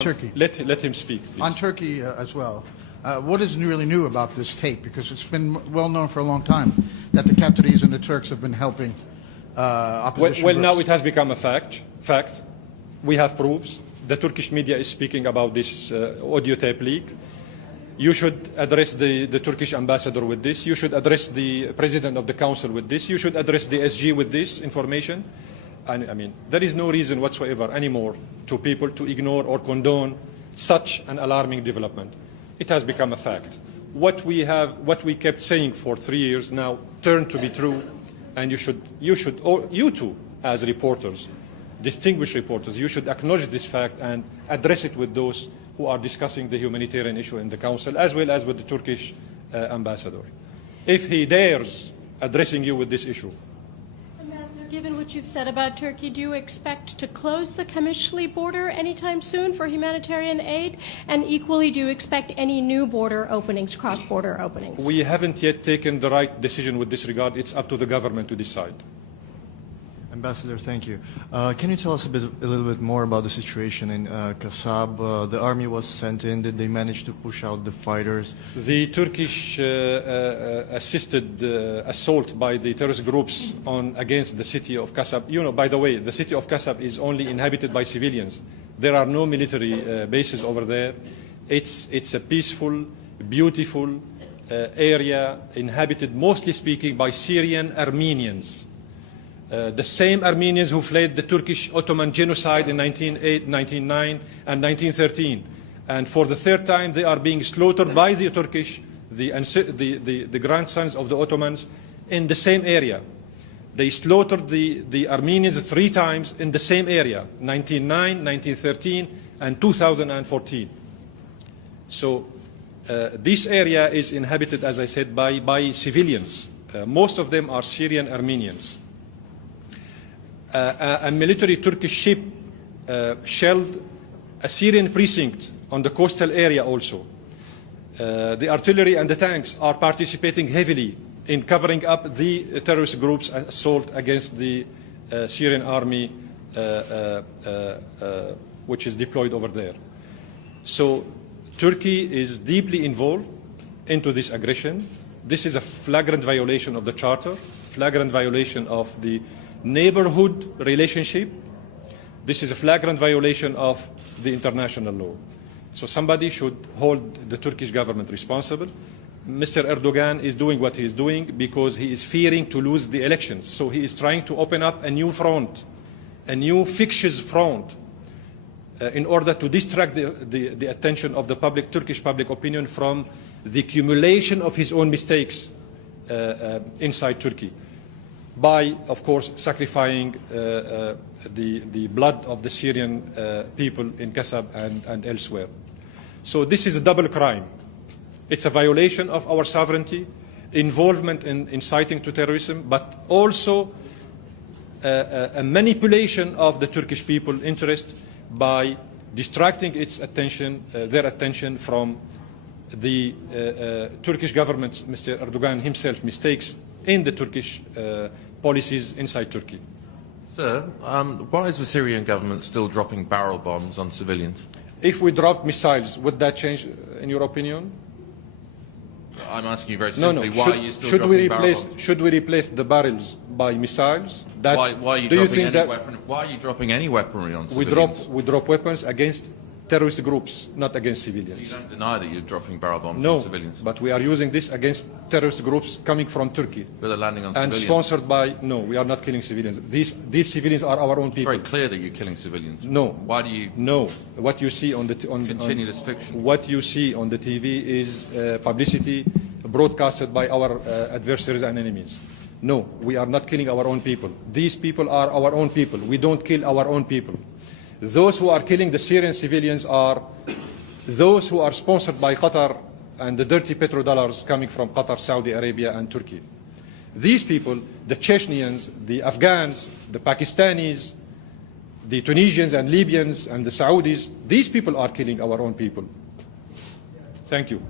Turkey. Let him speak, please. On Turkey as well. What is really new about this tape? Because it's been well known for a long time that the Qataris and the Turks have been helping opposition Well, groups. now it has become a fact. We have proofs. The Turkish media is speaking about this audio tape leak. You should address the Turkish ambassador with this. You should address the president of the council with this. You should address the SG with this information. And I mean, there is no reason whatsoever anymore to people to ignore or condone such an alarming development. It has become a fact. What we kept saying for 3 years now turned to be true, and you too, as reporters, distinguished reporters, you should acknowledge this fact and address it with those who are discussing the humanitarian issue in the council, as well as with the Turkish ambassador. If he dares addressing you with this issue. Ambassador, given what you've said about Turkey, do you expect to close the Kamishli border anytime soon for humanitarian aid? And equally, do you expect any new border openings, cross-border openings? We haven't yet taken the right decision with this regard. It's up to the government to decide. Ambassador, thank you. Can you tell us a little bit more about the situation in Kessab? The army was sent in. Did they manage to push out the fighters? The Turkish assisted assault by the terrorist groups against the city of Kessab. You know, by the way, the city of Kessab is only inhabited by civilians. There are no military bases over there. It's a peaceful, beautiful area inhabited, mostly speaking, by Syrian Armenians. The same Armenians who fled the Turkish Ottoman genocide in 1908, 1909, and 1913. And for the third time, they are being slaughtered by the Turkish, the grandsons of the Ottomans, in the same area. They slaughtered the Armenians 3 times in the same area, 1909, 1913, and 2014. So this area is inhabited, as I said, by civilians. Most of them are Syrian Armenians. A military Turkish ship shelled a Syrian precinct on the coastal area also. The artillery and the tanks are participating heavily in covering up the terrorist groups' assault against the Syrian army which is deployed over there. So Turkey is deeply involved into this aggression. This is a flagrant violation of the Charter, flagrant violation of the neighborhood relationship. This is a flagrant violation of the international law. So somebody should hold the Turkish government responsible. Mr. Erdogan is doing what he is doing because he is fearing to lose the elections. So he is trying to open up a new front, a new fictitious front, in order to distract the attention of the Turkish public opinion from the accumulation of his own mistakes inside Turkey, by, of course, sacrificing the blood of the Syrian people in Kessab and elsewhere. So this is a double crime. It's a violation of our sovereignty, involvement in inciting to terrorism, but also a manipulation of the Turkish people's interest by distracting their attention from the Turkish government's, Mr. Erdogan himself, mistakes in the Turkish policies inside Turkey. Sir, why is the Syrian government still dropping barrel bombs on civilians? If we dropped missiles, would that change, in your opinion? I'm asking you very simply, No. why are you still dropping barrel bombs? Should we replace the barrels by missiles? Why are you dropping any weaponry on civilians? We drop weapons against terrorist groups, not against civilians. So you don't deny that you're dropping barrel bombs No, on civilians? but we are using this against terrorist groups coming from Turkey. But they're landing on and civilians. Sponsored by, no, we are not killing civilians. These civilians are our own people. It's very clear that you're killing civilians. No. Why do you No. What you see on the continue this fiction? What you see on the TV is publicity broadcasted by our adversaries and enemies. No, we are not killing our own people. These people are our own people. We don't kill our own people. Those who are killing the Syrian civilians are those who are sponsored by Qatar and the dirty petrodollars coming from Qatar, Saudi Arabia, and Turkey. These people, the Chechens, the Afghans, the Pakistanis, the Tunisians and Libyans and the Saudis, these people are killing our own people. Thank you.